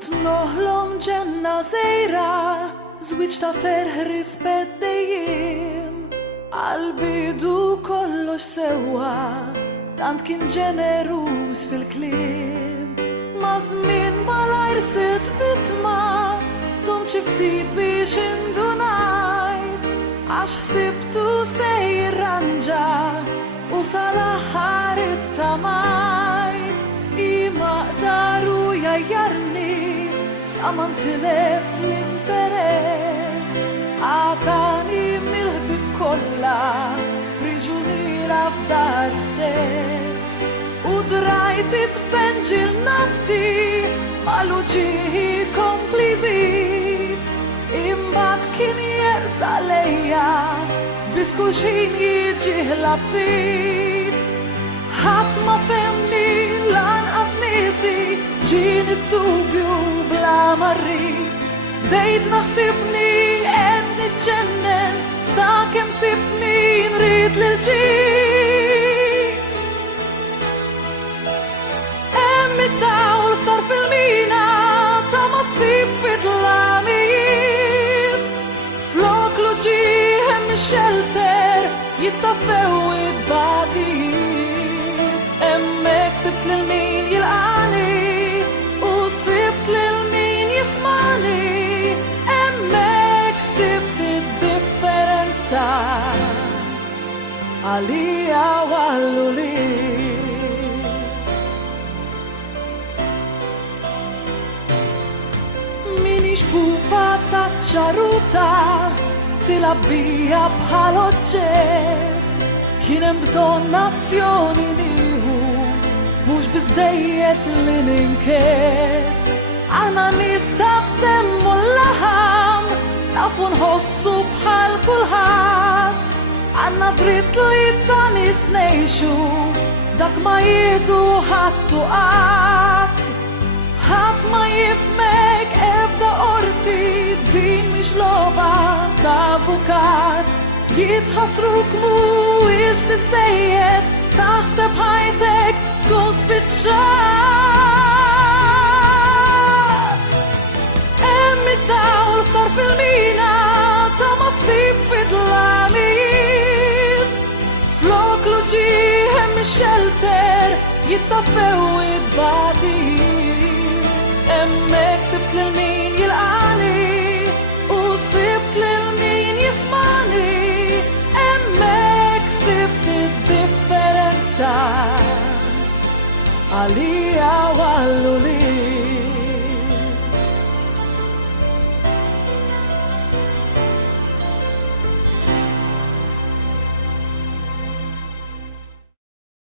Kont noħlom ġenna sejra, żwieġ ta' ferħ rispett dejjem. Għal-bidu kollox sewwa, tant kien ġeneruż fil-kliem. Ma' żmien malajr sitt vittma, dom xi ftit biex indunajt, għax ħsibtu se jirranġa u sal-aħħar ittamajt. Ima daru jajjarni, saman tilef l-interess, għatani mil-ħbib kolla, priġuniera f'dar istess. U drajt it-benġil natti, maluġiħi komplizit, imbat kien jersa lejja, biskull xin jiġi labtit. Ħadd ma femni lanqas nisi, ġien id-dubju bla marrit. Dejt naħsibni qed niġġennen, sakemm sibtni nrid lil ġid. Hemm id-dawl f'tar fil-mina ta' ma ssib fid-dlamijiet. Flok luġi hemm ix-xelter jittaffew id-batijiet. Hemmhekk sibt lil min jilqani u sibt lil min jismani. Hemmhekk sibt id-differenza għalija u għall-uliet. Minix pupa ta' ċaruta tilab bija bħal oġġett, kien hemm bżonn azzjoni nieħu, mhux biżżejjed li ninket. Aħna nista' temmu l-laħam, nafu nħossu bħal kulħadd, għandna dritt li ta' nies ngħixu, dak ma jieħdu ħadd u qatt. Ħadd ma jifmek ebda qorti, din mhix logħba ta' avukat. Jitħassruk mhuwiex biżżejjed, taħseb ħajtek tkun spiċċat. Hemm id-dawl f'tar fil-mina ta' ma ssib fid-dlamijiet. Flok luġi hemm ix-xelter jittaffew id-batijiet. Hemmhekk sibt lil min jilqani u sibt lil min jismani. Hemmhekk sibt id-differenza għalija u għall-uliet.